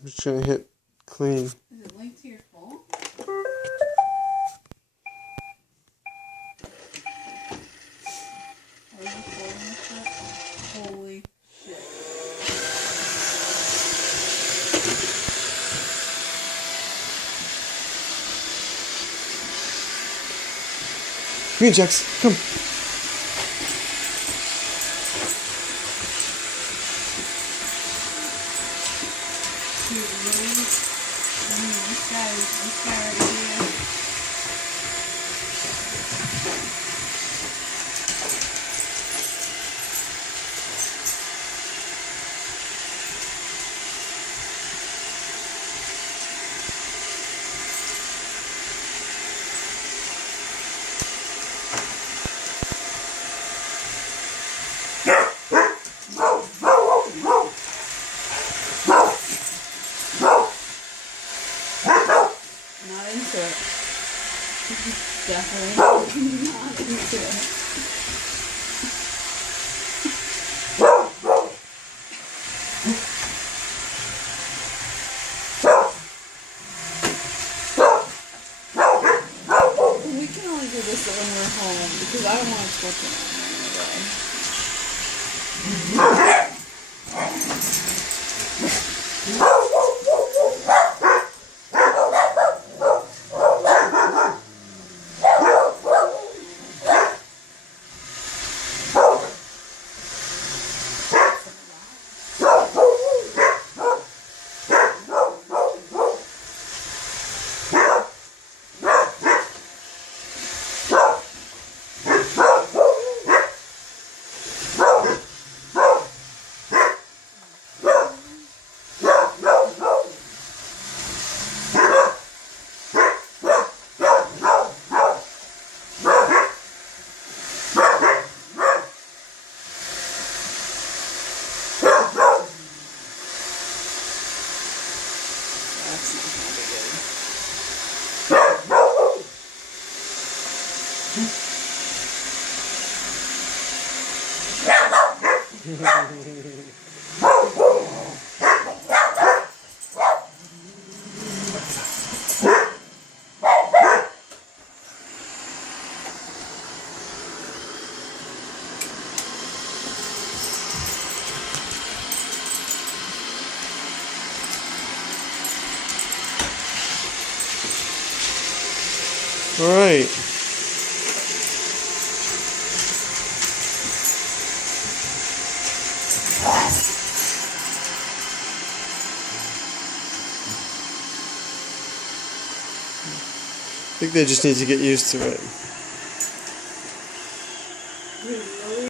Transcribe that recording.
I'm just gonna hit clean. Is it linked to your phone? Are you recording this shit? Holy shit. Come here, Jax. Come. Dude, really? This guy right here. Not into it. Definitely not into it. We can only do this when we're home because I don't want to touch it anyway. That's not gonna be good. All right. I think they just need to get used to it.